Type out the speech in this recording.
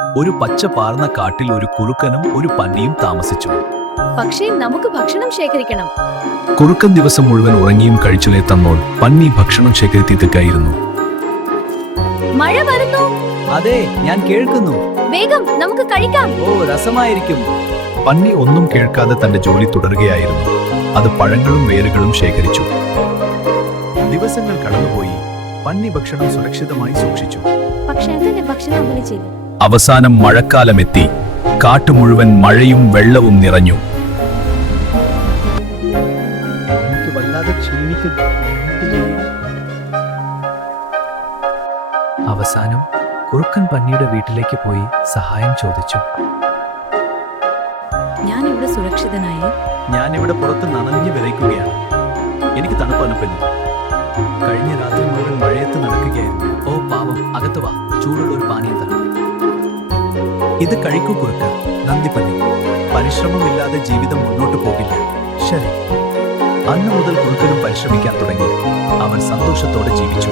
ഒരു പച്ച പാർന്ന കാട്ടിൽ ഒരു കുറുക്കനും ഒരു പന്നിയും താമസിച്ചു. പക്ഷേ നമുക്ക് ഭക്ഷണം ശേഖരിക്കണം. കുറുക്കൻ ദിവസം മുഴുവൻ ഉറങ്ങിയും കഴിച്ചിലെ തന്നോൾ പന്നി ഭക്ഷണം ശേഖരിത്തിക്കായിരുന്നു. മഴ വരുന്നു. അതെ, ഞാൻ കേൾക്കുന്നു. വേഗം നമുക്ക് കഴിക്കാം. ഓ, രസമായിരിക്കും. പന്നി ഒന്നും കേൾക്കാതെ തന്റെ ജോലി തുടരുകയായിരുന്നു. അത് പഴങ്ങളും വേരുകളും ശേഖരിച്ചു. ദിവസങ്ങൾ കടന്നുപോയി. പന്നി ഭക്ഷണം സുരക്ഷിതമായി സൂക്ഷിച്ചു. പക്ഷേ അതിന്റെ ഭക്ഷണം അങ്ങനെ ചെയ്തു. അവസാനം മഴക്കാലമെത്തി. കാട്ടു മുഴുവൻ മഴയും വെള്ളവും നിറഞ്ഞു. എനിക്ക് വല്ലാതെ ക്ഷീണിക്കുന്നു. അവസാനം കുറുക്കൻ പന്നിയുടെ വീട്ടിലേക്ക് പോയി സഹായം ചോദിച്ചു. ഞാൻ ഇവിടെ സുരക്ഷിതനായി. ഞാനിവിടെ പുറത്ത് നനഞ്ഞു വിറയ്ക്കുകയാണ്. എനിക്ക് തണുപ്പ് അനുഭവപ്പെടുന്നു. കഴിഞ്ഞ രാത്രി മുഴുവൻ മഴയത്ത് നടക്കുകയായിരുന്നു. ഓ പാവം, അകത്ത് വാ, ചൂടുള്ള ഒരു പാനീയം തരാം. ഇത് കഴിക്കൂ കുറുക്ക. നന്ദി പന്നി. പരിശ്രമമില്ലാതെ ജീവിതം മുന്നോട്ട് പോകില്ല. ശരി. അന്നു മുതൽ കുറുക്കനും പരിശ്രമിക്കാൻ തുടങ്ങി. അവൻ സന്തോഷത്തോടെ ജീവിച്ചു.